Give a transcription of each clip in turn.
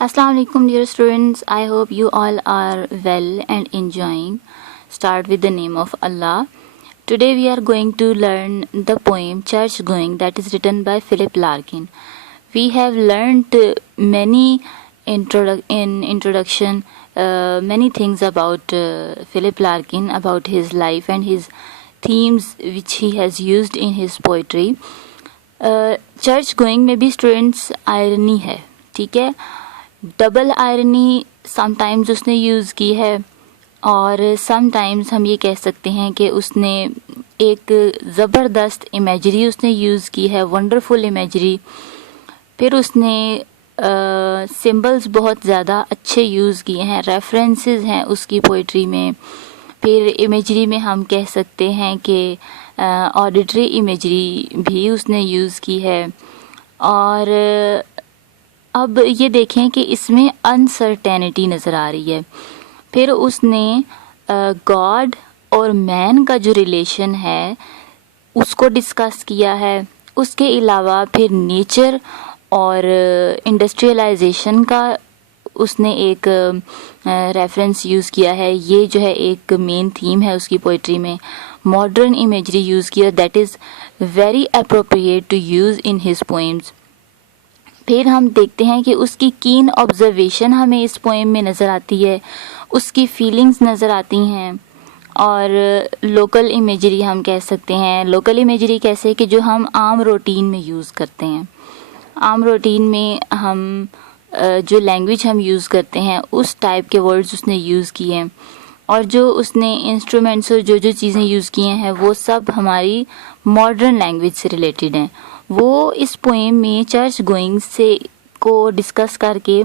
Assalamu alaikum dear students. I hope you all are well and enjoying. Start with the name of Allah. Today we are going to learn the poem Church Going that is written by Philip Larkin. We have learned many introduction many things about Philip Larkin, about his life and his themes which he has used in his poetry. Church going में भी students irony है, ठीक है, double irony sometimes उसने use की है और sometimes हम ये कह सकते हैं कि उसने एक ज़बरदस्त इमेजरी उसने यूज़ की है, वंडरफुल इमेजरी। फिर उसने सिंबल्स बहुत ज़्यादा अच्छे यूज़ किए हैं, रेफरेंसेस हैं उसकी पोइट्री में। फिर इमेजरी में हम कह सकते हैं कि ऑडिटरी इमेजरी भी उसने यूज़ की है। और अब ये देखें कि इसमें अनसर्टेनिटी नज़र आ रही है। फिर उसने गॉड और मैन का जो रिलेशन है उसको डिस्कस किया है। उसके अलावा फिर नेचर और इंडस्ट्रियलाइजेशन का उसने एक रेफरेंस यूज़ किया है। ये जो है एक मेन थीम है उसकी पोइट्री में। मॉडर्न इमेजरी यूज़ किया, that is very appropriate to use in his poems. फिर हम देखते हैं कि उसकी कीन ऑब्जर्वेशन हमें इस पोएम में नज़र आती है, उसकी फीलिंग्स नज़र आती हैं। और लोकल इमेजरी हम कह सकते हैं। लोकल इमेजरी कैसे कि जो हम आम रूटीन में यूज़ करते हैं। आम रूटीन में हम जो लैंग्वेज हम यूज़ करते हैं उस टाइप के वर्ड्स उसने यूज़ किए हैं। और जो उसने इंस्ट्रूमेंट्स और जो चीज़ें यूज़ किए हैं वो सब हमारी मॉडर्न लैंग्वेज से रिलेटेड हैं। वो इस पोएम में चर्च गोइंग से को डिस्कस करके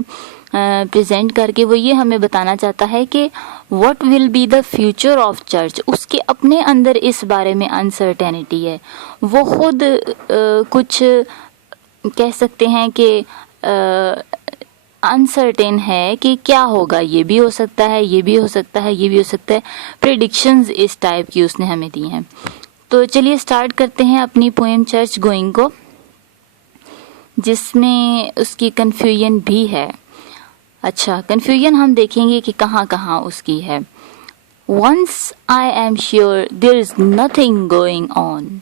प्रेजेंट करके वो ये हमें बताना चाहता है कि what will be the future of church. उसके अपने अंदर इस बारे में अनसर्टेनिटी है। वो खुद कुछ कह सकते हैं कि अनसर्टेन है कि क्या होगा, ये भी हो सकता है, ये भी हो सकता है, ये भी हो सकता है। प्रेडिक्शंस इस टाइप की उसने हमें दी हैं। तो चलिए स्टार्ट करते हैं अपनी पोएम चर्च गोइंग को, जिसमें उसकी कन्फ्यूजन भी है। अच्छा, कन्फ्यूजन हम देखेंगे कि कहाँ कहाँ उसकी है। Once I am sure there is nothing going on.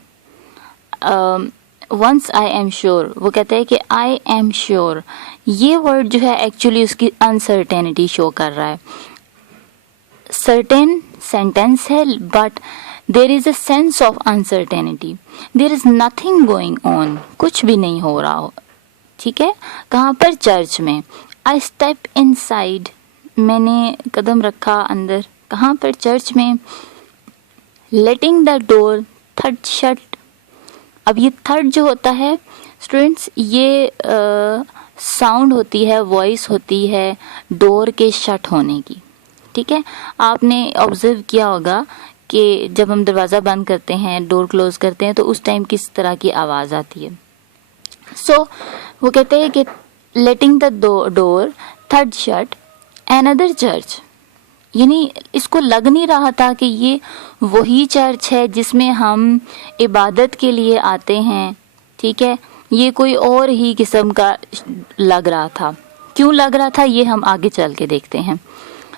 Once I am sure, वो कहते हैं कि आई एम श्योर, ये वर्ड जो है एक्चुअली उसकी अनसर्टेनिटी शो कर रहा है। सर्टेन सेंटेंस है but there is a sense of uncertainty. There is nothing going on, कुछ भी नहीं हो रहा हो, ठीक है। कहाँ पर? चर्च में। आई स्टेप इनसाइड, मैंने कदम रखा अंदर। कहाँ पर? चर्च में। Letting the door third shut. अब ये थर्ड जो होता है स्टूडेंट्स, ये साउंड होती है, वॉइस होती है डोर के शट होने की, ठीक है। आपने ऑब्जर्व किया होगा कि जब हम दरवाज़ा बंद करते हैं, डोर क्लोज करते हैं, तो उस टाइम किस तरह की आवाज़ आती है। सो वो कहते हैं कि letting the door third shut another church, यानी इसको लग नहीं रहा था कि ये वही चर्च है जिसमें हम इबादत के लिए आते हैं, ठीक है। ये कोई और ही किस्म का लग रहा था। क्यों लग रहा था ये हम आगे चल के देखते हैं।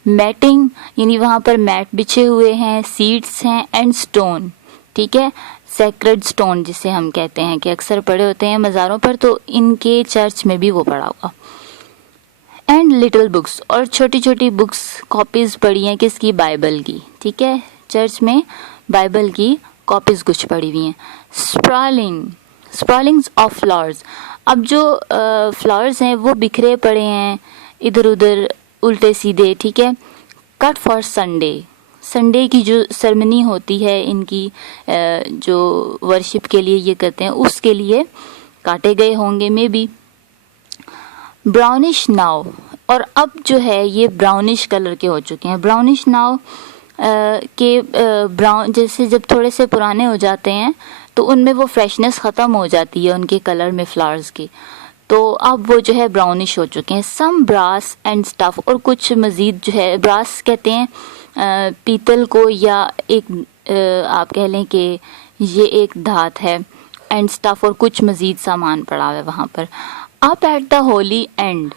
मैटिंग, यानी वहाँ पर मैट बिछे हुए हैं, सीट्स हैं एंड स्टोन, ठीक है। सेक्रेड स्टोन जिसे हम कहते हैं कि अक्सर पड़े होते हैं मज़ारों पर, तो इनके चर्च में भी वो पड़ा हुआ। एंड लिटिल बुक्स, और छोटी छोटी बुक्स, कॉपीज़ पड़ी हैं किसकी? बाइबल की, ठीक है। चर्च में बाइबल की कॉपीज़ कुछ पड़ी हुई हैं। स्प्रॉलिंग्स ऑफ फ्लावर्स, अब जो फ्लावर्स हैं वो बिखरे पड़े हैं इधर उधर उल्टे सीधे, ठीक है। कट फॉर संडे, संडे की जो सेरेमनी होती है इनकी, जो वर्शिप के लिए ये करते हैं, उसके लिए काटे गए होंगे मे बी। ब्राउनिश नाव, और अब जो है ये ब्राउनिश कलर के हो चुके हैं। ब्राउनिश नाव के ब्राउन जैसे जब थोड़े से पुराने हो जाते हैं तो उनमें वो फ्रेशनेस ख़त्म हो जाती है उनके कलर में, फ्लावर्स की, तो अब वो जो है ब्राउनिश हो चुके हैं। सम ब्रास एंड स्टफ, और कुछ मज़ीद जो है, ब्रास कहते हैं पीतल को, या एक आप कह लें कि ये एक धात है, एंड स्टफ, और कुछ मज़ीद सामान पड़ा हुआ है वहाँ पर। Up at the holy end,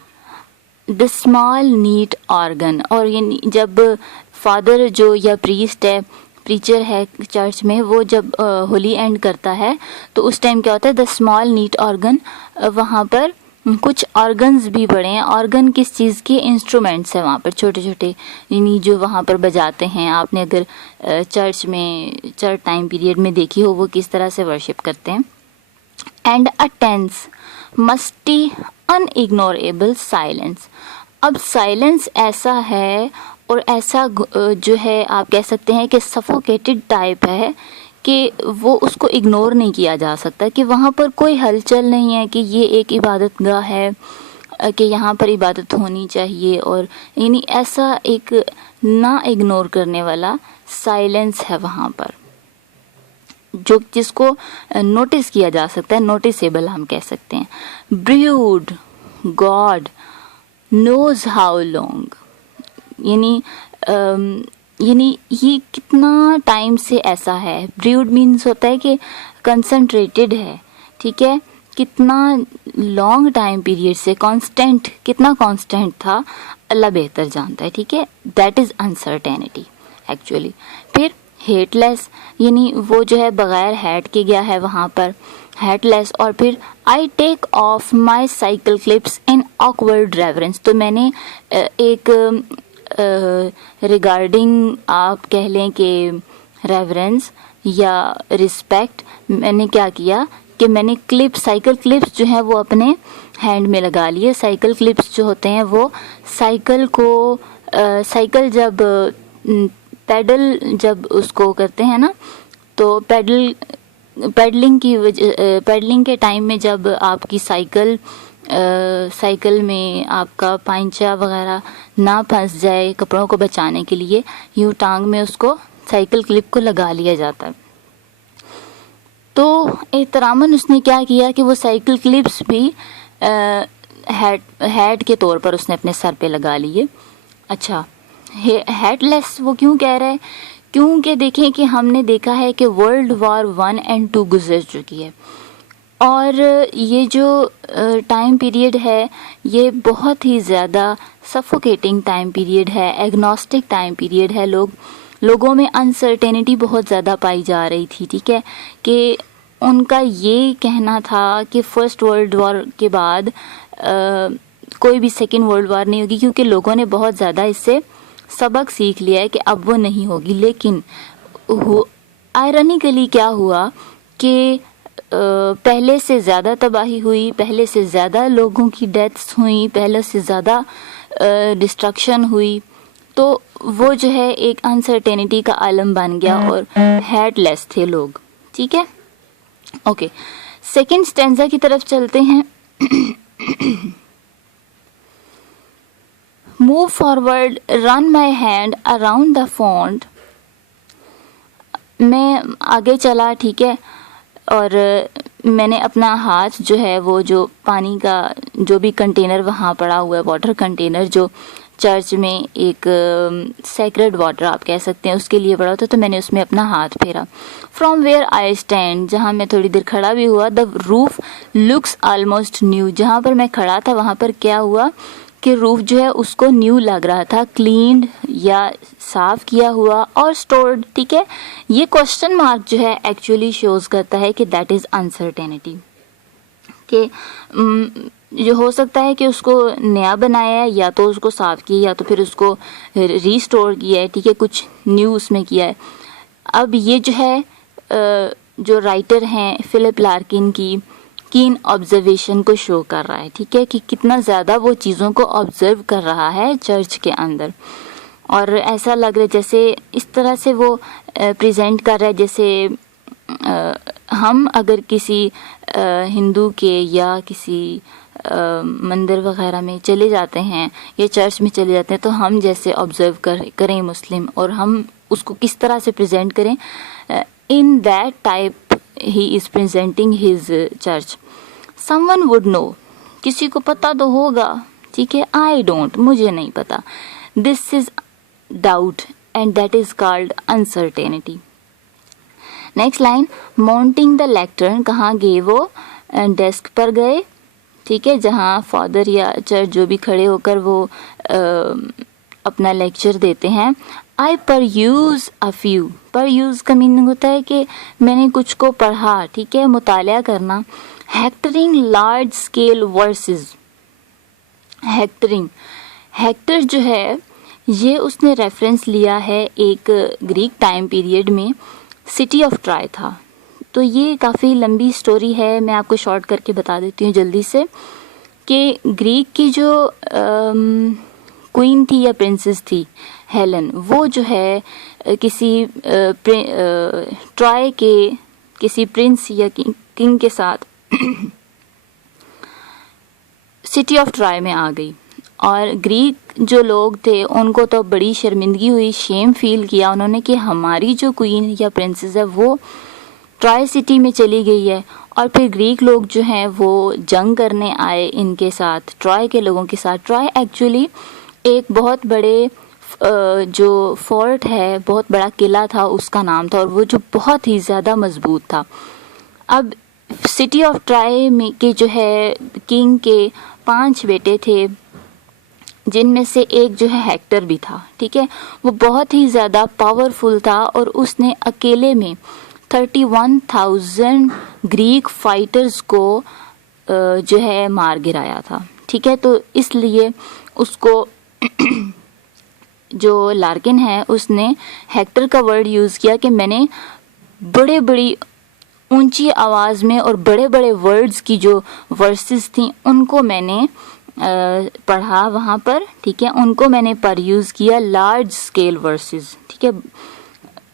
the small neat organ, और ये जब फादर जो या प्रीस्ट है, प्रीचर है चर्च में, वो जब होली एंड करता है तो उस टाइम क्या होता है, द स्मॉल नीट ऑर्गन, वहाँ पर कुछ ऑर्गन्स भी पड़े हैं। ऑर्गन किस चीज़ के, इंस्ट्रूमेंट्स हैं वहाँ पर छोटे छोटे, यानी जो वहाँ पर बजाते हैं। आपने अगर चर्च में चर्च टाइम पीरियड में देखी हो वो किस तरह से वर्शिप करते हैं। And a tense musty unignorable silence. अब साइलेंस ऐसा है और ऐसा जो है आप कह सकते हैं कि सफोकेटेड टाइप है कि वो उसको इग्नोर नहीं किया जा सकता, कि वहाँ पर कोई हलचल नहीं है, कि ये एक इबादत गाह है, कि यहाँ पर इबादत होनी चाहिए, और यानी ऐसा एक ना इग्नोर करने वाला साइलेंस है वहाँ पर, जो जिसको नोटिस किया जा सकता है, नोटिसेबल हम कह सकते हैं। Brewed God knows how long, यानी ये कितना टाइम से ऐसा है। ब्रूड मीन्स होता है कि कंसंट्रेटेड है, ठीक है, कितना लॉन्ग टाइम पीरियड से, कांस्टेंट, कितना कांस्टेंट था, अल्लाह बेहतर जानता है, ठीक है। That is uncertainty actually. फिर हेटलेस, यानी वो जो है बगैर हैट के गया है वहाँ पर, हेटलेस। और फिर I take off my cycle clips in awkward reverence, तो मैंने एक रिगार्डिंग आप कह लें कि रेवरेंस या रिस्पेक्ट, मैंने क्या किया कि मैंने क्लिप, साइकिल क्लिप्स जो है वो अपने हैंड में लगा लिए। साइकिल क्लिप्स जो होते हैं वो साइकिल को साइकिल जब पैडल जब उसको करते हैं ना, तो पैडलिंग के टाइम में जब आपकी साइकिल में आपका पांचा वगैरह ना फंस जाए, कपड़ों को बचाने के लिए यूं टांग में उसको साइकिल क्लिप को लगा लिया जाता है। तो एहतरामन उसने क्या किया कि वो साइकिल क्लिप्स भी हेड के तौर पर उसने अपने सर पे लगा लिए। अच्छा, हेडलेस वो क्यों कह रहा है, क्योंकि देखें कि हमने देखा है कि वर्ल्ड वॉर 1 और 2 गुजर चुकी है, और ये जो टाइम पीरियड है ये बहुत ही ज़्यादा सफोकेटिंग टाइम पीरियड है, एग्नोस्टिक टाइम पीरियड है। लोगों में अनसर्टेनिटी बहुत ज़्यादा पाई जा रही थी, ठीक है, कि उनका ये कहना था कि फर्स्ट वर्ल्ड वॉर के बाद कोई भी सेकेंड वर्ल्ड वॉर नहीं होगी, क्योंकि लोगों ने बहुत ज़्यादा इससे सबक सीख लिया है कि अब वो नहीं होगी। लेकिन आयरनिकली क्या हुआ कि पहले से ज़्यादा तबाही हुई, पहले से ज़्यादा लोगों की डेथ्स हुई, पहले से ज़्यादा डिस्ट्रक्शन हुई, तो वो जो है एक अनसर्टेनिटी का आलम बन गया और हेडलेस थे लोग, ठीक है। ओके, सेकेंड स्टेंजा की तरफ चलते हैं। Move forward, run my hand around the font, मैं आगे चला, ठीक है, और मैंने अपना हाथ जो है वो जो पानी का जो भी कंटेनर वहाँ पड़ा हुआ है, वाटर कंटेनर जो चर्च में एक सेक्रेड वाटर आप कह सकते हैं उसके लिए पड़ा होता, तो मैंने उसमें अपना हाथ फेरा। फ्रॉम वेयर आई स्टैंड, जहाँ मैं थोड़ी देर खड़ा भी हुआ, the roof looks almost new, जहाँ पर मैं खड़ा था वहाँ पर क्या हुआ कि रूफ जो है उसको न्यू लग रहा था, क्लीन्ड या साफ किया हुआ और स्टोर्ड, ठीक है। ये क्वेश्चन मार्क जो है एक्चुअली शोज करता है कि दैट इज अनसर्टेनिटी, कि जो हो सकता है कि उसको नया बनाया है, या तो उसको साफ किया, या तो फिर उसको रीस्टोर किया है, ठीक है, कुछ न्यू उसमें किया है। अब ये जो है जो राइटर हैं फिलिप लार्किन की कीन ऑब्जर्वेशन को शो कर रहा है, ठीक है, कि कितना ज़्यादा वो चीज़ों को ऑब्जर्व कर रहा है चर्च के अंदर, और ऐसा लग रहा है जैसे इस तरह से वो प्रेजेंट कर रहा है जैसे हम अगर किसी हिंदू के या किसी मंदिर वगैरह में चले जाते हैं या चर्च में चले जाते हैं, तो हम जैसे ऑब्जर्व करें मुस्लिम, और हम उसको किस तरह से प्रेजेंट करें, in that type he is presenting his church. Someone would know, किसी को पता तो होगा, ठीक है, आई डोंट, मुझे नहीं पता। This is doubt and that is called uncertainty. Next line, mounting the lectern, कहाँ गए वो, डेस्क पर गए, ठीक है, जहाँ फादर या चर्च जो भी खड़े होकर वो अपना लेक्चर देते हैं. आई परयूज अ फ्यू. परयूज का मीनिंग होता है कि मैंने कुछ को पढ़ा, ठीक है, मुतालिया करना. हेक्टरिंग लार्ज स्केल वर्सेस. हेक्टरिंग, हेक्टर जो है ये उसने रेफरेंस लिया है एक ग्रीक टाइम पीरियड में. सिटी ऑफ ट्राय था. तो ये काफ़ी लंबी स्टोरी है, मैं आपको शॉर्ट करके बता देती हूँ जल्दी से कि ग्रीक की जो क्वीन थी या प्रिंसेस थी हेलन, वो जो है किसी ट्राय के किसी प्रिंस या किंग के साथ सिटी ऑफ ट्राय में आ गई. और ग्रीक जो लोग थे उनको तो बड़ी शर्मिंदगी हुई, शेम फील किया उन्होंने कि हमारी जो क्वीन या प्रिंसेस है वो ट्राय सिटी में चली गई है. और फिर ग्रीक लोग जो हैं वो जंग करने आए इनके साथ, ट्राय के लोगों के साथ. ट्राय एक्चुअली एक बहुत बड़े जो फोर्ट है, बहुत बड़ा किला था उसका नाम था, और वो जो बहुत ही ज़्यादा मजबूत था. अब सिटी ऑफ ट्राय में के जो है किंग के 5 बेटे थे, जिनमें से एक जो है हेक्टर भी था. ठीक है, वो बहुत ही ज़्यादा पावरफुल था और उसने अकेले में 31,000 ग्रीक फाइटर्स को जो है मार गिराया था. ठीक है, तो इसलिए उसको जो लार्किन है उसने हेक्टर का वर्ड यूज़ किया कि मैंने बड़ी ऊंची आवाज़ में और बड़े बड़े वर्ड्स की जो वर्सेस थी उनको मैंने पढ़ा वहाँ पर. ठीक है, उनको मैंने पर यूज़ किया, लार्ज स्केल वर्सेस. ठीक है,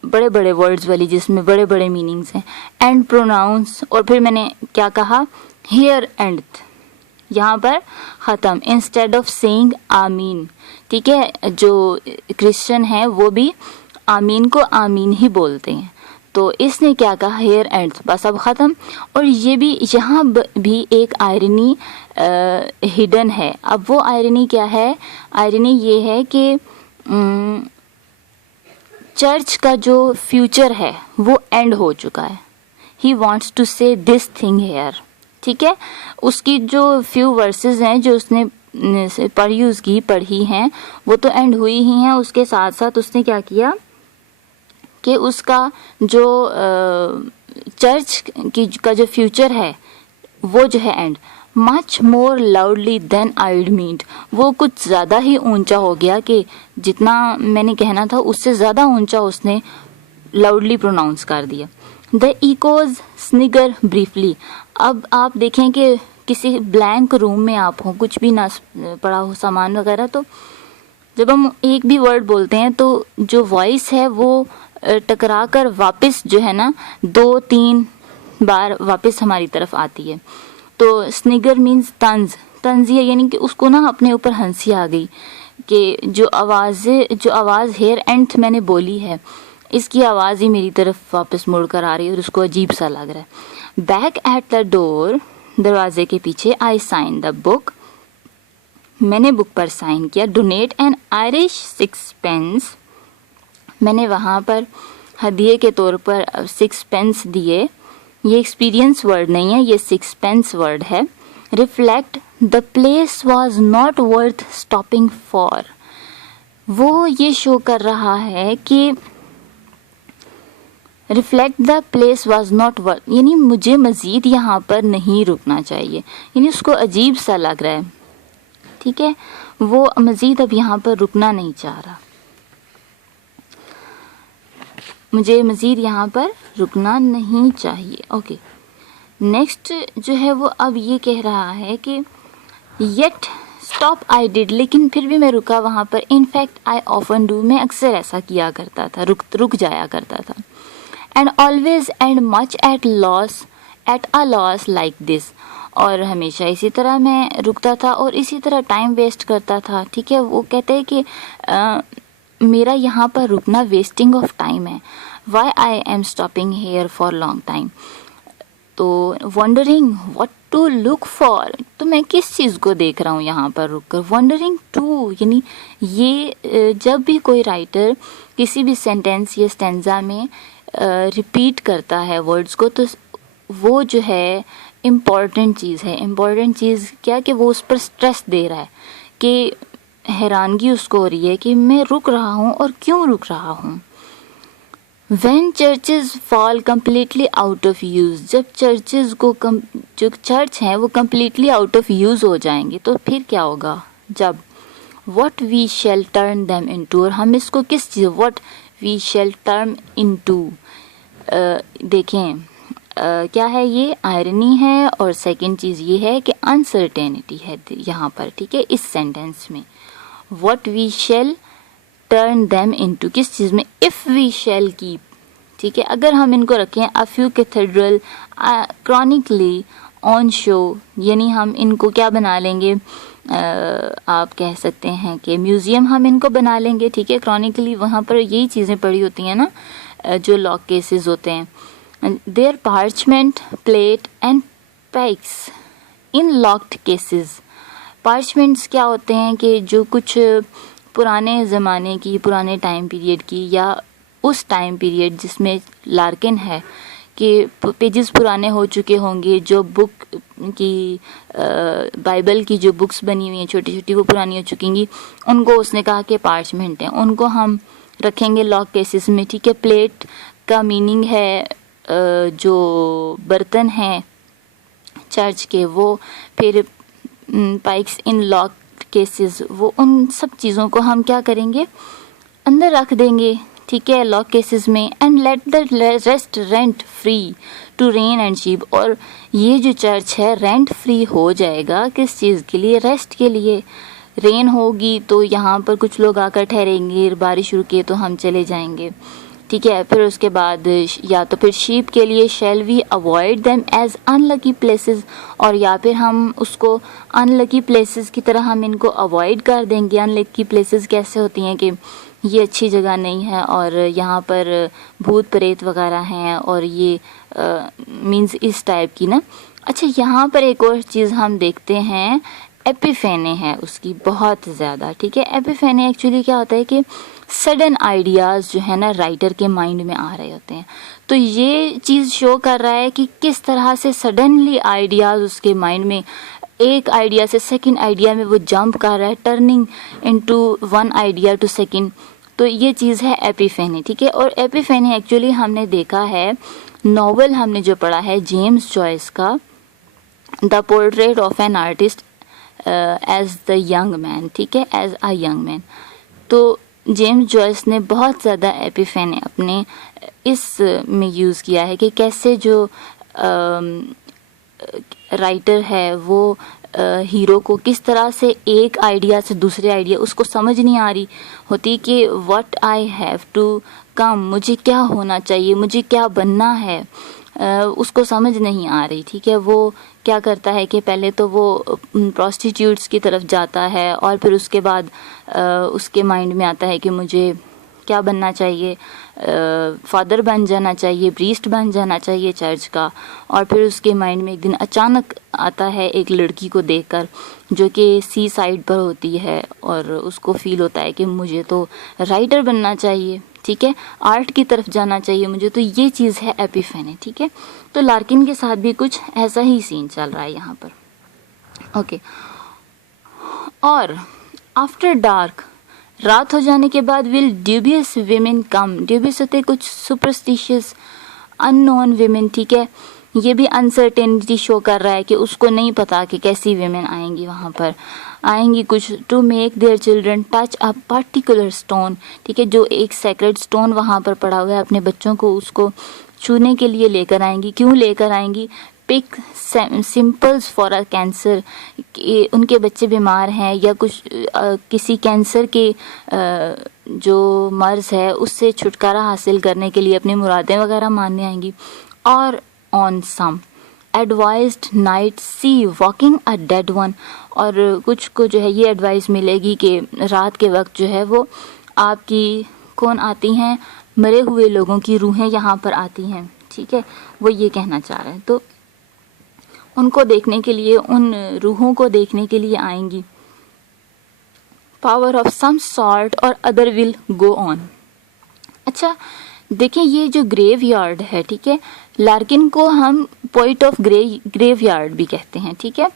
बड़े बड़े वर्ड्स वाली जिसमें बड़े बड़े मीनिंग्स हैं. एंड प्रोनाउंस, और फिर मैंने क्या कहा, हियर एंड, यहाँ पर ख़त्म, इंस्टेड ऑफ सेइंग आमीन. ठीक है, जो क्रिश्चियन है वो भी आमीन को आमीन ही बोलते हैं. तो इसने क्या कहा, हेयर एंड, बस अब ख़त्म. और ये भी यहाँ भी एक आयरनी हिडन है. अब वो आयरनी क्या है, आयरनी ये है कि चर्च का जो फ्यूचर है वो एंड हो चुका है. ही वॉन्ट्स टू से दिस थिंग हेयर. ठीक है, उसकी जो फ्यू वर्सेस हैं जो उसने परयूज़ की पढ़ी हैं वो तो एंड हुई ही हैं. उसके साथ साथ उसने क्या किया कि उसका जो चर्च की का जो फ्यूचर है वो जो है end, much more loudly than I'd meant. वो कुछ ज़्यादा ही ऊंचा हो गया कि जितना मैंने कहना था उससे ज़्यादा ऊंचा उसने लाउडली प्रोनाउंस कर दिया. The echoes स्निगर briefly. अब आप देखें कि किसी ब्लैंक रूम में आप हो, कुछ भी ना पड़ा हो सामान वगैरह, तो जब हम एक भी वर्ड बोलते हैं तो जो वॉइस है वो टकरा कर वापस जो है ना 2-3 बार वापस हमारी तरफ आती है. तो स्निगर मीन्स तंज है, यानी कि उसको ना अपने ऊपर हंसी आ गई कि जो आवाज़ हेयर एंड मैंने बोली है इसकी आवाज़ ही मेरी तरफ वापस मुड़ कर आ रही है और उसको अजीब सा लग रहा है. बैक एट द डोर, दरवाजे के पीछे, आई साइन द बुक, मैंने बुक पर साइन किया. डोनेट एन आयरिश 6 पेंस, मैंने वहाँ पर हदिये के तौर पर 6 पेंस दिए. ये एक्सपीरियंस वर्ड नहीं है, ये 6 पेंस वर्ड है. Reflect, the place was not worth stopping for. वो ये शो कर रहा है कि reflect the place was not worth, यानी मुझे मज़ीद यहाँ पर नहीं रुकना चाहिए, यानी उसको अजीब सा लग रहा है. ठीक है, वो मज़ीद अब यहाँ पर रुकना नहीं चाह रहा, मुझे मज़ीद यहाँ पर रुकना नहीं चाहिए. ओके, नेक्स्ट जो है वो अब ये कह रहा है कि येट स्टॉप आई डिड, लेकिन फिर भी मैं रुका वहाँ पर. इनफैक्ट आई ऑफन डू, मैं अक्सर ऐसा किया करता था, रुक जाया करता था. And always and much at a loss like this, और हमेशा इसी तरह मैं रुकता था और इसी तरह टाइम वेस्ट करता था. ठीक है, वो कहते हैं कि मेरा यहाँ पर रुकना वेस्टिंग ऑफ टाइम है. Why I am stopping here for long time. तो wondering what to look for, तो मैं किस चीज़ को देख रहा हूँ यहाँ पर रुक कर. वंडरिंग टू, यानी ये जब भी कोई राइटर किसी भी सेंटेंस या स्टेंजा में रिपीट करता है वर्ड्स को, तो वो जो है इम्पॉर्टेंट चीज़ है। इम्पॉर्टेंट चीज़ क्या कि वो उस पर स्ट्रेस दे रहा है, कि हैरानगी उसको हो रही है कि मैं रुक रहा हूँ और क्यों रुक रहा हूँ। When churches fall completely out of use, जब चर्चेज को जो चर्च हैं वो completely out of use हो जाएंगे तो फिर क्या होगा? जब what we shall turn them into, और हम इसको किस चीज़ what we shall turn into, देखें क्या है, ये आयरनी है और सेकंड चीज़ ये है कि अनसर्टेनिटी है यहाँ पर, ठीक है, इस सेंटेंस में। what we shall turn them into, किस चीज़ में? इफ़ वी शैल कीप, ठीक है, अगर हम इनको रखें a few cathedral chronically on show, यानी हम इनको क्या बना लेंगे, आप कह सकते हैं कि म्यूज़ियम हम इनको बना लेंगे, ठीक है, क्रॉनिकली वहाँ पर यही चीज़ें पड़ी होती हैं ना, जो लॉक केसेस होते हैं। There parchment plate and packs in locked cases. Parchments क्या होते हैं कि जो कुछ पुराने ज़माने की, पुराने टाइम पीरियड की, या उस टाइम पीरियड जिसमें लार्किन है कि पेजेस पुराने हो चुके होंगे, जो बुक की बाइबल की जो बुक्स बनी हुई हैं छोटी छोटी वो पुरानी हो चुकेंगी, उनको उसने कहा कि पार्चमेंट हैं, उनको हम रखेंगे लॉक केसेस में, ठीक है। प्लेट का मीनिंग है जो बर्तन हैं चर्च के वो, फिर पाइक्स इन लॉक केसेस, वो उन सब चीज़ों को हम क्या करेंगे, अंदर रख देंगे, ठीक है, लॉक केसेस में। And let the rest rent free to rain and sheep, और ये जो चर्च है रेंट फ्री हो जाएगा, किस चीज़ के लिए? रेस्ट के लिए। रेन होगी तो यहाँ पर कुछ लोग आकर ठहरेंगे, बारिश रुके तो हम चले जाएंगे, ठीक है। फिर उसके बाद या तो फिर शीप के लिए shall we avoid them as unlucky places, और या फिर हम उसको अनलकी प्लेसेस की तरह हम इनको अवॉइड कर देंगे। अनलकी प्लेसेस कैसे होती हैं कि ये अच्छी जगह नहीं है और यहाँ पर भूत प्रेत वगैरह हैं, और ये मीन्स इस टाइप की ना। अच्छा, यहाँ पर एक और चीज़ हम देखते हैं, एपिफेने है उसकी बहुत ज़्यादा, ठीक है। एपिफेने एक्चुअली क्या होता है कि सडन आइडियाज़ जो है ना राइटर के माइंड में आ रहे होते हैं, तो ये चीज़ शो कर रहा है कि किस तरह से सडनली आइडियाज़ उसके माइंड में, एक आइडिया से सेकंड आइडिया में वो जंप कर रहा है, turning into one idea to second, तो ये चीज़ है एपिफेनी, ठीक है। और एपिफेनी एक्चुअली हमने देखा है, नॉवल हमने जो पढ़ा है जेम्स जॉयस का, the portrait of an artist as the young man, ठीक है, एज अ यंग मैन, तो जेम्स जॉयस ने बहुत ज़्यादा एपिफेनी अपने इस में यूज़ किया है कि कैसे जो राइटर है वो हीरो को किस तरह से एक आइडिया से दूसरे आइडिया, उसको समझ नहीं आ रही होती कि what I have to come, मुझे क्या होना चाहिए, मुझे क्या बनना है, उसको समझ नहीं आ रही, ठीक है। वो क्या करता है कि पहले तो वो प्रोस्टिट्यूट्स की तरफ जाता है, और फिर उसके बाद उसके माइंड में आता है कि मुझे क्या बनना चाहिए, फादर बन जाना चाहिए, प्रीस्ट बन जाना चाहिए चर्च का। और फिर उसके माइंड में एक दिन अचानक आता है एक लड़की को देखकर जो कि सी साइड पर होती है, और उसको फील होता है कि मुझे तो राइटर बनना चाहिए, ठीक है, आर्ट की तरफ जाना चाहिए मुझे, तो ये चीज़ है एपिफेनी, ठीक है। तो लार्किन के साथ भी कुछ ऐसा ही सीन चल रहा है यहाँ पर, ओके। और आफ्टर डार्क, रात हो जाने के बाद, will dubious women come, dubious होते कुछ सुपरस्टिशियस अननोन वीमेन, ठीक है, ये भी अनसर्टेनिटी शो कर रहा है कि उसको नहीं पता कि कैसी वीमेन आएंगी, वहाँ पर आएंगी कुछ, to make their children touch a particular stone, ठीक है, जो एक सेक्रेड स्टोन वहाँ पर पड़ा हुआ है, अपने बच्चों को उसको छूने के लिए लेकर आएंगी। क्यों लेकर आएंगी? Pick simples for a cancer, उनके बच्चे बीमार हैं या कुछ किसी कैंसर के जो मर्ज है उससे छुटकारा हासिल करने के लिए अपनी मुरादें वगैरह मानने आएंगी। और on some advised night see walking a dead one, और कुछ को जो है ये एडवाइस मिलेगी कि रात के वक्त जो है वो आपकी कौन आती हैं, मरे हुए लोगों की रूहें यहाँ पर आती हैं, ठीक है, वो ये कहना चाह रहे हैं। तो उनको देखने के लिए, उन रूहों को देखने के लिए आएंगी। पावर ऑफ सम सॉर्ट और अदर विल गो ऑन। अच्छा, देखिए ये जो ग्रेव यार्ड है, ठीक है, लार्किन को हम पोइट ऑफ ग्रेव यार्ड भी कहते हैं, ठीक है,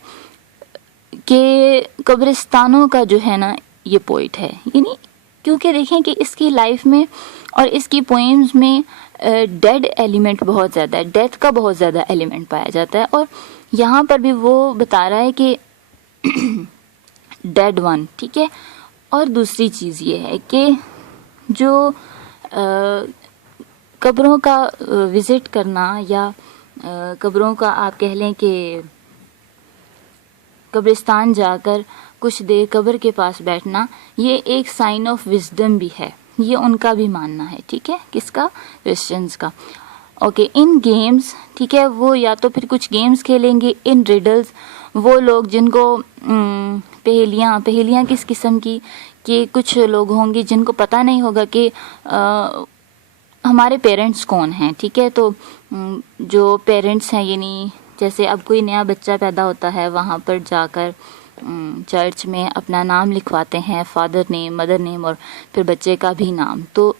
कि कब्रिस्तानों का जो है ना ये पोइट है। यानी क्योंकि देखें कि इसकी लाइफ में और इसकी पोएम्स में डेड एलिमेंट बहुत ज़्यादा है, डेथ का बहुत ज़्यादा एलिमेंट पाया जाता है। और यहाँ पर भी वो बता रहा है कि डेड वन, ठीक है। और दूसरी चीज़ ये है कि जो कब्रों का विज़िट करना या कब्रों का आप कह लें कि कब्रिस्तान जाकर कुछ देर कब्र के पास बैठना, ये एक साइन ऑफ विजडम भी है, ये उनका भी मानना है, ठीक है, किसका, क्रिश्चियंस का। ओके, इन गेम्स, ठीक है, वो या तो फिर कुछ गेम्स खेलेंगे, इन रिडल्स, वो लोग जिनको पहेलियाँ किस किस्म की, कि कुछ लोग होंगे जिनको पता नहीं होगा कि हमारे पेरेंट्स कौन हैं, ठीक है। तो जो पेरेंट्स हैं, यानी जैसे अब कोई नया बच्चा पैदा होता है, वहाँ पर जाकर चर्च में अपना नाम लिखवाते हैं, फादर नेम, मदर नेम और फिर बच्चे का भी नाम। तो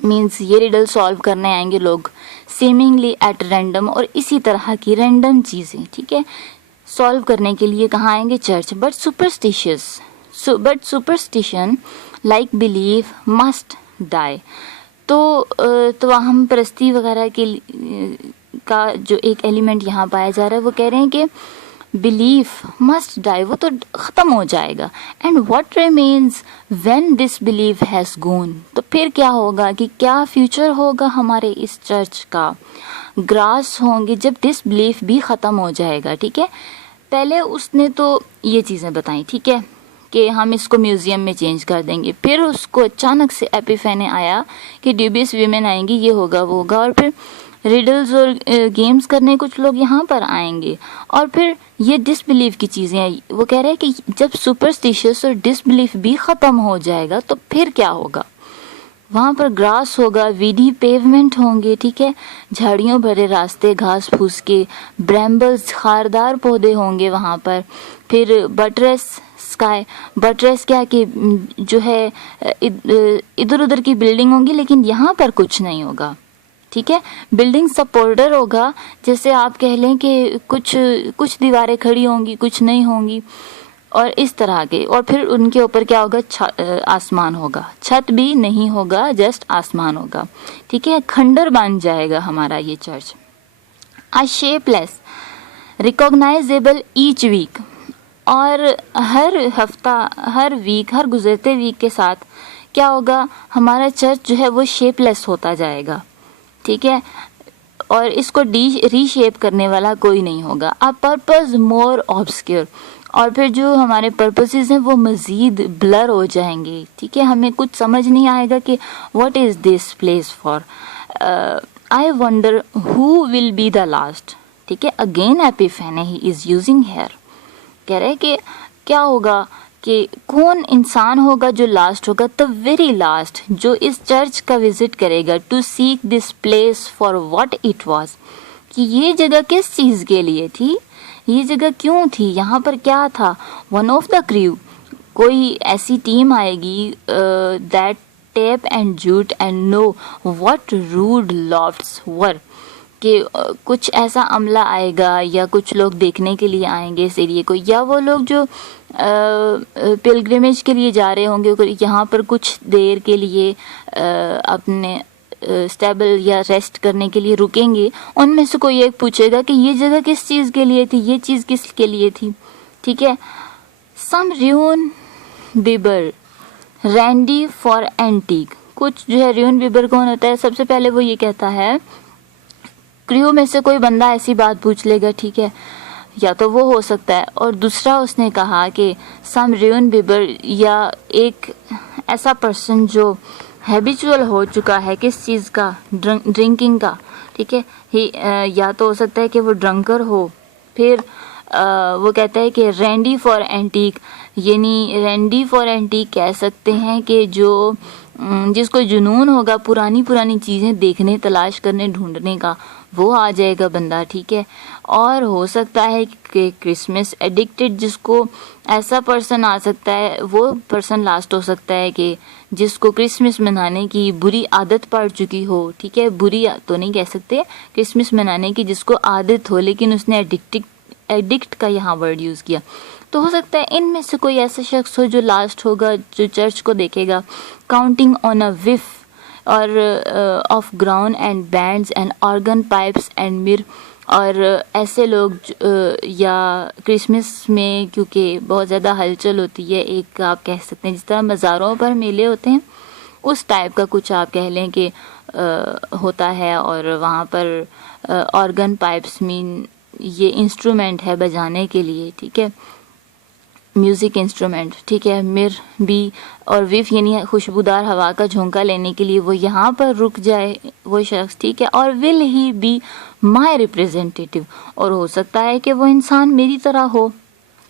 मीन्स ये रिडल सॉल्व करने आएंगे लोग सीमिंगली एट रैंडम, और इसी तरह की रैंडम चीज़ें, ठीक है, सॉल्व करने के लिए कहाँ आएंगे, church. But superstition like belief must die. तो हम परस्ती वगैरह के का जो एक एलिमेंट यहाँ पाया जा रहा है, वो कह रहे हैं कि बिलीफ मस्ट डाई, वो तो ख़त्म हो जाएगा। And what remains when this belief has gone, तो फिर क्या होगा, कि क्या फ्यूचर होगा हमारे इस चर्च का, ग्रास होंगे जब दिस बिलीफ भी ख़त्म हो जाएगा, ठीक है। पहले उसने तो ये चीज़ें बताई, ठीक है, कि हम इसको म्यूज़ियम में चेंज कर देंगे। फिर उसको अचानक से एपिफेनी आया कि ड्यूबियस वीमेन आएंगी, ये होगा वो होगा, और फिर रिडल्स और गेम्स करने कुछ लोग यहाँ पर आएंगे। और फिर ये डिसबिलीफ की चीज़ें हैं, वो कह रहे हैं कि जब सुपरस्टिशियस और डिसबिलीफ भी ख़त्म हो जाएगा तो फिर क्या होगा, वहाँ पर ग्रास होगा, वीडी पेवमेंट होंगे, ठीक है, झाड़ियों भरे रास्ते, घास फूस के, ब्रैम्बल्स, खारदार पौधे होंगे वहाँ पर। फिर बटरेस स्काई, बटरेस क्या कि जो है इधर उधर की बिल्डिंग होंगी, लेकिन यहाँ पर कुछ नहीं होगा, ठीक है। बिल्डिंग सपोर्टर होगा, जैसे आप कह लें कि कुछ दीवारें खड़ी होंगी, कुछ नहीं होंगी, और इस तरह के। और फिर उनके ऊपर क्या होगा, आसमान होगा, छत भी नहीं होगा, जस्ट आसमान होगा, ठीक है। खंडर बन जाएगा हमारा ये चर्च। आ शेपलेस रिकॉग्नाइजेबल ईच वीक, और हर हफ्ता, हर वीक, हर गुजरते वीक के साथ क्या होगा, हमारा चर्च जो है वो शेपलेस होता जाएगा, ठीक है। और इसको रीशेप करने वाला कोई नहीं होगा। आ पर्पस मोर ऑब्सक्योर, और फिर जो हमारे पर्पसेस हैं वो मज़ीद ब्लर हो जाएंगे, ठीक है। हमें कुछ समझ नहीं आएगा कि what is this place for, I wonder who will be the last, ठीक है। Again epiphany he is using here, कह रहे हैं कि क्या होगा, कि कौन इंसान होगा जो लास्ट होगा, द वेरी लास्ट, जो इस चर्च का विजिट करेगा, to seek this place for what it was, कि ये जगह किस चीज़ के लिए थी, ये जगह क्यों थी, यहाँ पर क्या था। वन ऑफ द क्रू, कोई ऐसी टीम आएगी that tape and jute and no what rude lofts were, कि कुछ ऐसा अमला आएगा या कुछ लोग देखने के लिए आएंगे इस एरिए को, या वो लोग जो पिलग्रिमेज के लिए जा रहे होंगे, यहाँ पर कुछ देर के लिए अपने स्टेबल या रेस्ट करने के लिए रुकेंगे, उनमें से कोई एक पूछेगा कि ये जगह किस चीज़ के लिए थी, ये चीज़ किस के लिए थी, ठीक है। Some rune Bieber Randy for antique, कुछ जो है, र्यून बिबर कौन होता है, सबसे पहले वो ये कहता है, क्रू में से कोई बंदा ऐसी बात पूछ लेगा, ठीक है, या तो वो हो सकता है। और दूसरा उसने कहा कि सम र्यून बिबर, या एक ऐसा पर्सन जो हैबिचुअल हो चुका है किस चीज़ का, ड्रिंकिंग का, ठीक है, या तो हो सकता है कि वो ड्रंकर हो। फिर वो कहता है कि रैंडी फॉर एंटीक, यानी रैंडी फॉर एंटीक कह सकते हैं कि जो जिसको जुनून होगा पुरानी चीज़ें देखने, तलाश करने, ढूंढने का, वो आ जाएगा बंदा, ठीक है। और हो सकता है कि क्रिसमस एडिक्टेड जिसको ऐसा पर्सन आ सकता है, वो पर्सन लास्ट हो सकता है कि जिसको क्रिसमस मनाने की बुरी आदत पड़ चुकी हो, ठीक है, बुरी तो नहीं कह सकते, क्रिसमस मनाने की जिसको आदत हो लेकिन उसने एडिक्ट का यहाँ वर्ड यूज़ किया। तो हो सकता है इनमें से कोई ऐसा शख्स हो जो लास्ट होगा, जो चर्च को देखेगा काउंटिंग ऑन अ विफ और of ground and bands and organ pipes and मिर। और ऐसे लोग या क्रिसमस में क्योंकि बहुत ज़्यादा हलचल होती है, एक आप कह सकते हैं जिस तरह मज़ारों पर मेले होते हैं उस टाइप का कुछ आप कह लें कि होता है। और वहाँ पर ऑर्गन पाइप्स मीन ये इंस्ट्रूमेंट है बजाने के लिए, ठीक है, म्यूज़िक इंस्ट्रूमेंट, ठीक है। मिर भी और विफ यानी खुशबूदार हवा का झोंका लेने के लिए वो यहाँ पर रुक जाए वो शख्स, ठीक है। और will he be my representative, और हो सकता है कि वो इंसान मेरी तरह हो,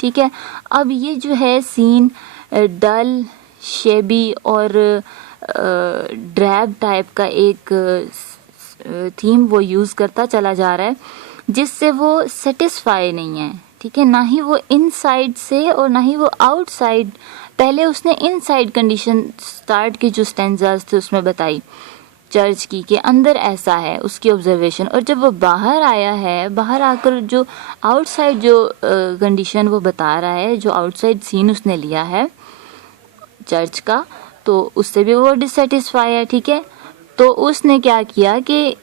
ठीक है। अब ये जो है सीन डल, शेबी और ड्रैब टाइप का एक थीम वो यूज़ करता चला जा रहा है जिससे वो सेटिस्फाई नहीं है, ठीक है। ना ही वो इनसाइड से और ना ही वो आउटसाइड। पहले उसने इनसाइड कंडीशन स्टार्ट की जो स्टैंजास थे उसमें बताई चर्च की कि अंदर ऐसा है, उसकी ऑब्जर्वेशन। और जब वो बाहर आया है, बाहर आकर जो आउटसाइड जो कंडीशन वो बता रहा है, जो आउटसाइड सीन उसने लिया है चर्च का, तो उससे भी वो डिससेटिस्फाई है, ठीक है। तो उसने क्या किया कि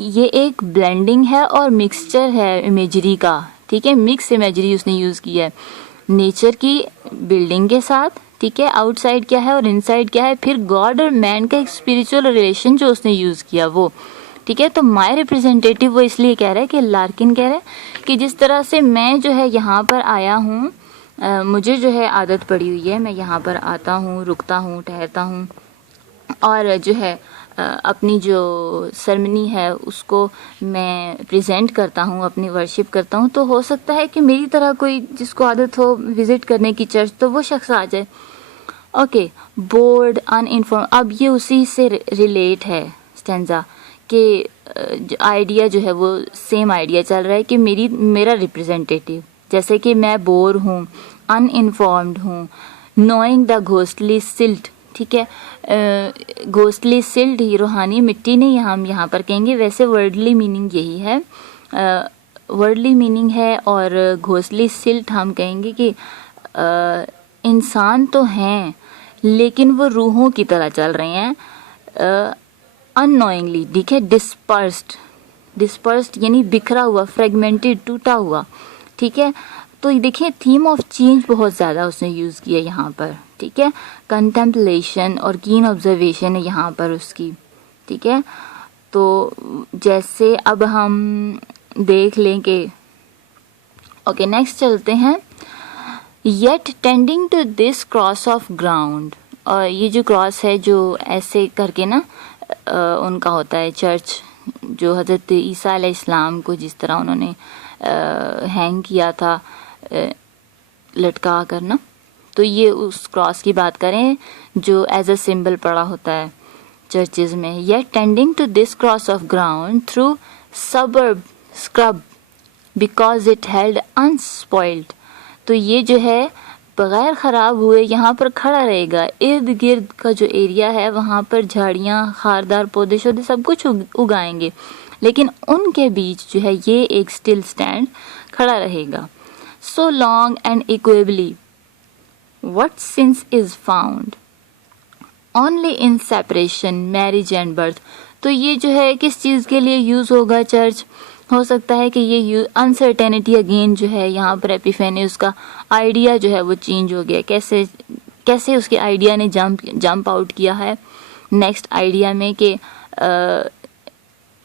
ये एक ब्लेंडिंग है और मिक्सचर है इमेजरी का, ठीक है, मिक्स इमेजरी उसने यूज़ की है नेचर की बिल्डिंग के साथ, ठीक है। आउटसाइड क्या है और इनसाइड क्या है, फिर गॉड और मैन का एक स्पिरिचुअल रिलेशन जो उसने यूज़ किया वो, ठीक है। तो माय रिप्रेजेंटेटिव वो इसलिए कह रहा है कि लार्किन कह रहा है कि जिस तरह से मैं जो है यहाँ पर आया हूँ, मुझे जो है आदत पड़ी हुई है, मैं यहाँ पर आता हूँ, रुकता हूँ, ठहरता हूँ और जो है अपनी जो सेरेमनी है उसको मैं प्रेजेंट करता हूँ, अपनी वर्शिप करता हूँ। तो हो सकता है कि मेरी तरह कोई जिसको आदत हो विज़िट करने की चर्च, तो वो शख्स आ जाए। ओके, बोर्ड अनइन्फॉर्म, अब ये उसी से रिलेट है स्टैंजा कि आइडिया जो है वो सेम आइडिया चल रहा है कि मेरा रिप्रेजेंटेटिव, जैसे कि मैं बोर हूँ, अनइन्फॉर्म्ड हूँ, नोइंग द घोस्टली सिल्ट, ठीक है। घोस्टली सिल्ट ही रूहानी मिट्टी नहीं हम यहाँ पर कहेंगे, वैसे वर्डली मीनिंग यही है, वर्डली मीनिंग है। और घोस्टली सिल्ट हम कहेंगे कि इंसान तो हैं लेकिन वो रूहों की तरह चल रहे हैं अननोइंगली, ठीक है। डिस्पर्स्ड यानी बिखरा हुआ, फ्रेगमेंटेड, टूटा हुआ, ठीक है। तो देखिए थीम ऑफ चेंज बहुत ज़्यादा उसने यूज़ किया यहाँ पर, ठीक है। कंटेम्पलेशन और कीन ऑब्जर्वेशन है यहाँ पर उसकी, ठीक है। तो जैसे अब हम देख लें कि ओके नेक्स्ट चलते हैं। Yet tending to this cross of ground, और ये जो क्रॉस है जो ऐसे करके ना उनका होता है चर्च, जो हज़रत ईसा अलैहिस्सलाम को जिस तरह उन्होंने हैंग किया था लटका कर ना, तो ये उस क्रॉस की बात करें जो एज अ सिंबल पड़ा होता है चर्चेज में। Yet tending to this cross of ground through suburb scrub because it held unspoiled, तो ये जो है बगैर ख़राब हुए यहाँ पर खड़ा रहेगा। इर्द गिर्द का जो एरिया है वहाँ पर झाड़ियाँ, खारदार पौधे शौधे सब कुछ उगाएंगे, लेकिन उनके बीच जो है ये एक स्टिल स्टैंड खड़ा रहेगा। So long and equably what sins is found only in separation, marriage and birth, तो ये जो है किस चीज़ के लिए यूज़ होगा चर्च, हो सकता है कि ये अनसर्टेनिटी अगेन जो है यहाँ पर एपिफेनियस का आइडिया जो है वो चेंज हो गया, कैसे उसके आइडिया ने जंप आउट किया है नेक्स्ट आइडिया में कि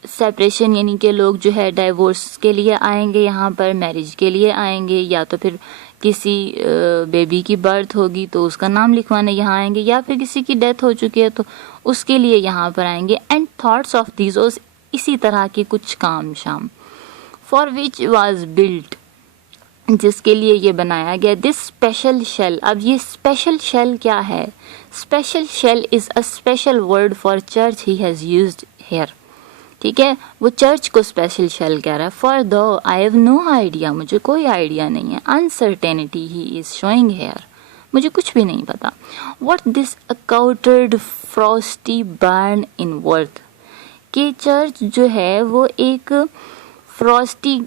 सेपरेशन यानी कि लोग जो है डाइवोर्स के लिए आएंगे यहाँ पर, मैरिज के लिए आएंगे, या तो फिर किसी बेबी की बर्थ होगी तो उसका नाम लिखवाने यहाँ आएंगे, या फिर किसी की डेथ हो चुकी है तो उसके लिए यहाँ पर आएंगे। एंड थॉट्स ऑफ दीज, इसी तरह के कुछ काम शाम, फॉर विच वॉज बिल्ट, जिसके लिए ये बनाया गया, दिस स्पेशल शेल। अब ये स्पेशल शेल क्या है? Special shell is a special word for church he has used here, ठीक है, वो चर्च को स्पेशल शेल कह रहा है. फॉर दो आई हैव नो आइडिया, मुझे कोई आइडिया नहीं है. अनसर्टेनिटी ही इज शोइंग हेयर, मुझे कुछ भी नहीं पता. What this accounted frosty burn in worth, कि चर्च जो है वो एक फ्रॉस्टी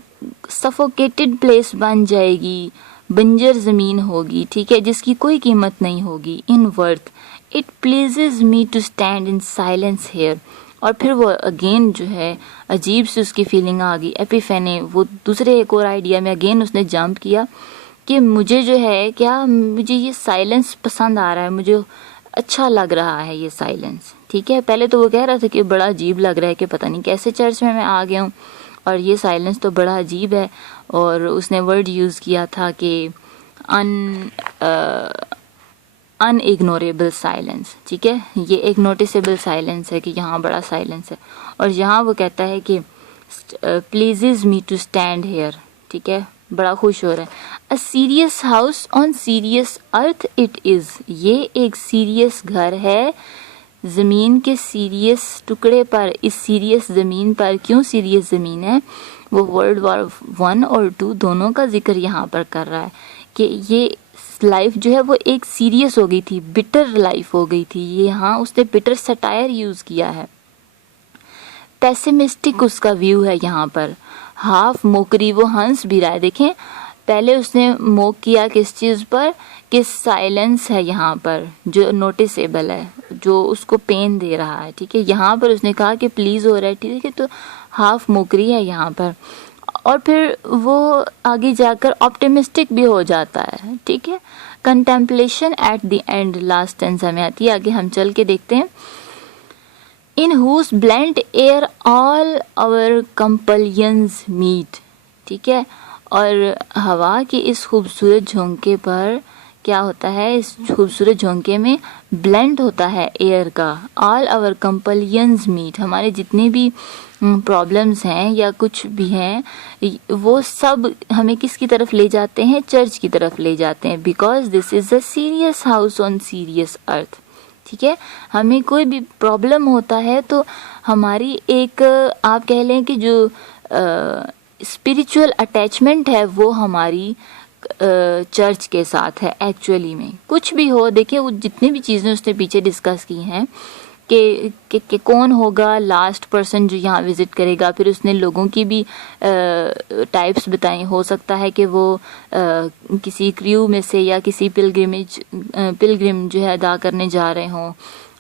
सफोकेटेड प्लेस बन जाएगी, बंजर ज़मीन होगी, ठीक है, जिसकी कोई कीमत नहीं होगी. In worth it pleases me to stand in silence here. और फिर वो अगेन जो है अजीब सी उसकी फीलिंग आ गई, एपिफेने, वो दूसरे एक और आइडिया में अगेन उसने जंप किया कि मुझे जो है क्या, मुझे ये साइलेंस पसंद आ रहा है, मुझे अच्छा लग रहा है ये साइलेंस. ठीक है, पहले तो वो कह रहा था कि बड़ा अजीब लग रहा है कि पता नहीं कैसे चर्च में मैं आ गया हूँ और ये साइलेंस तो बड़ा अजीब है. और उसने वर्ड यूज़ किया था कि अनइग्नोरेबल साइलेंस. ठीक है, ये एक नोटिसेबल साइलेंस है कि यहाँ बड़ा साइलेंस है. और यहाँ वो कहता है कि pleases me to stand here. ठीक है, बड़ा खुश हो रहा है. A serious house on serious earth it is, ये एक सीरियस घर है ज़मीन के सीरियस टुकड़े पर. इस सीरियस ज़मीन पर, क्यों सीरियस ज़मीन है, वो वर्ल्ड वॉर 1 और 2 दोनों का जिक्र यहाँ पर कर रहा है कि ये लाइफ जो है वो एक सीरियस हो गई थी, बिटर लाइफ हो गई थी. ये यहाँ उसने बिटर सटायर यूज़ किया है. पेसिमिस्टिक उसका व्यू है यहाँ पर. हाफ मोकरी, वो हंस भी रहा है. देखें, पहले उसने मोक किया किस चीज़ पर, कि साइलेंस है यहाँ पर जो नोटिसेबल है, जो उसको पेन दे रहा है. ठीक है, यहाँ पर उसने कहा कि प्लीज़ हो रहा है. ठीक है, तो हाफ मोकरी है यहाँ पर. और फिर वो आगे जाकर ऑप्टिमिस्टिक भी हो जाता है. ठीक है, contemplation at the end, last tense हमें आती है. आगे हम चल के देखते हैं. In whose bland air all our compliance meet. ठीक है, और हवा के इस खूबसूरत झोंके पर क्या होता है, इस खूबसूरत झोंके में ब्लेंड होता है एयर का. ऑल आवर कंपल्यंस मीट, हमारे जितने भी प्रॉब्लम्स हैं या कुछ भी हैं, वो सब हमें किसकी तरफ ले जाते हैं, चर्च की तरफ ले जाते हैं. Because this is a serious house on serious earth. ठीक है, हमें कोई भी प्रॉब्लम होता है तो हमारी एक, आप कह लें कि जो स्पिरिचुअल अटैचमेंट है वो हमारी चर्च के साथ है. एक्चुअली में कुछ भी हो, देखिए वो जितनी भी चीज़ें उसने पीछे डिस्कस की हैं कि कौन होगा लास्ट पर्सन जो यहाँ विज़िट करेगा. फिर उसने लोगों की भी टाइप्स बताई. हो सकता है कि वो किसी क्रू में से या किसी पिलग्रिम जो है अदा करने जा रहे हों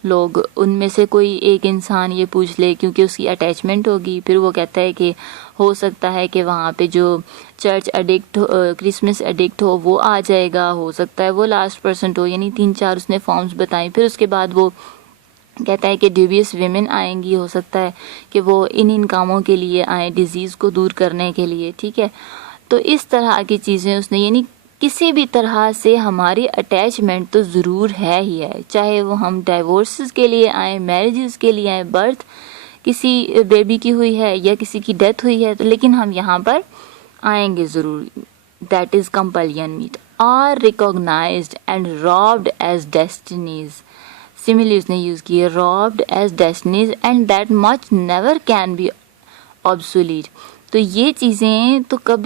लोग, उनमें से कोई एक इंसान ये पूछ ले क्योंकि उसकी अटैचमेंट होगी. फिर वो कहता है कि हो सकता है कि वहाँ पे जो चर्च एडिक्ट क्रिसमस एडिक्ट हो वो आ जाएगा, हो सकता है वो लास्ट पर्सन हो. यानी 3-4 उसने फॉर्म्स बताई. फिर उसके बाद वो कहता है कि ड्यूबियस विमेन आएंगी, हो सकता है कि वो इन कामों के लिए आए, डिजीज़ को दूर करने के लिए. ठीक है, तो इस तरह की चीज़ें उसने, यानी किसी भी तरह से हमारी अटैचमेंट तो ज़रूर है ही है, चाहे वो हम डाइवोर्सेस के लिए आए, मैरिजेस के लिए आए, बर्थ किसी बेबी की हुई है या किसी की डेथ हुई है, तो लेकिन हम यहाँ पर आएंगे ज़रूर. That is compulsion meet. Are recognised and robed as destinies. Similarly उसने यूज़ की है, robed as destinies and that much never can be obsolete. तो ये चीज़ें तो कभी